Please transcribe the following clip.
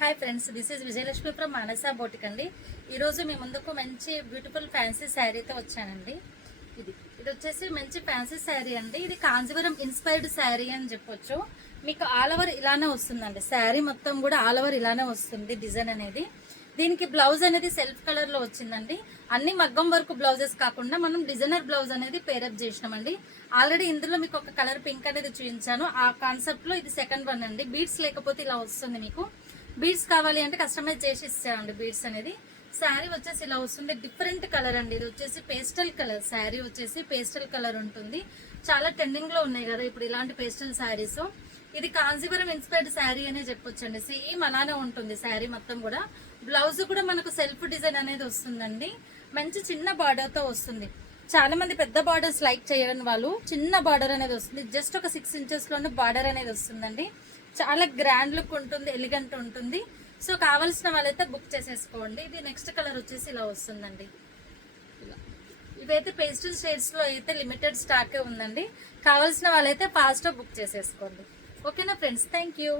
Hi friends, this is Vijayalakshmi from Manasa boutique అండి. ఈరోజు మీ ముందుకు మంచి బ్యూటిఫుల్ ఫ్యాన్సీ శారీతో వచ్చానండి. ఇది వచ్చేసి మంచి ఫ్యాన్సీ శారీ అండి. ఇది కాంజీవరం ఇన్స్పైర్డ్ శారీ అని చెప్పొచ్చు. మీకు ఆల్ ఓవర్ ఇలానే వస్తుందండి. శారీ మొత్తం కూడా ఆల్ ఓవర్ ఇలానే వస్తుంది డిజైన్ అనేది. దీనికి బ్లౌజ్ అనేది సెల్ఫ్ కలర్లో వచ్చిందండి. అన్ని మగ్గం వర్క్ బ్లౌజెస్ కాకుండా మనం డిజైనర్ బ్లౌజ్ అనేది పేరప్ చేసినామండి. ఆల్రెడీ ఇందులో మీకు ఒక కలర్ పింక్ అనేది చూపించాను. ఆ కాన్సెప్ట్లో ఇది సెకండ్ వన్ అండి. బీడ్స్ లేకపోతే ఇలా వస్తుంది. మీకు బీడ్స్ కావాలి అంటే కస్టమైజ్ చేసి ఇస్తామండి. బీడ్స్ అనేది శారీ వచ్చేసి ఇలా వస్తుంది. డిఫరెంట్ కలర్ అండి. ఇది వచ్చేసి పేస్టల్ కలర్. శారీ వచ్చేసి పేస్టల్ కలర్ ఉంటుంది. చాలా ట్రెండింగ్లో ఉన్నాయి కదా ఇప్పుడు ఇలాంటి పేస్టల్ శారీస్. ఇది కాంజీవరం ఇన్స్పైర్డ్ శారీ అనే చెప్పొచ్చండి. సేమ్ అలానే ఉంటుంది శారీ మొత్తం కూడా. బ్లౌజ్ కూడా మనకు సెల్ఫ్ డిజైన్ అనేది వస్తుందండి. మంచి చిన్న బార్డర్తో వస్తుంది. చాలా మంది పెద్ద బార్డర్స్ లైక్ చేయని వాళ్ళు చిన్న బార్డర్ అనేది వస్తుంది. జస్ట్ ఒక 6 ఇంచెస్లోనే బార్డర్ అనేది వస్తుందండి. చాలా గ్రాండ్ లుక్ ఉంటుంది, ఎలిగెంట్ ఉంటుంది. సో కావాల్సిన వాళ్ళైతే బుక్ చేసేసుకోండి. ఇది నెక్స్ట్ కలర్ వచ్చేసి ఇలా వస్తుందండి. ఇవైతే పేస్టల్ షేడ్స్లో అయితే లిమిటెడ్ స్టాకే ఉందండి. కావాల్సిన వాళ్ళైతే ఫాస్ట్గా బుక్ చేసేసుకోండి. ఓకేనా ఫ్రెండ్స్, థ్యాంక్ యూ.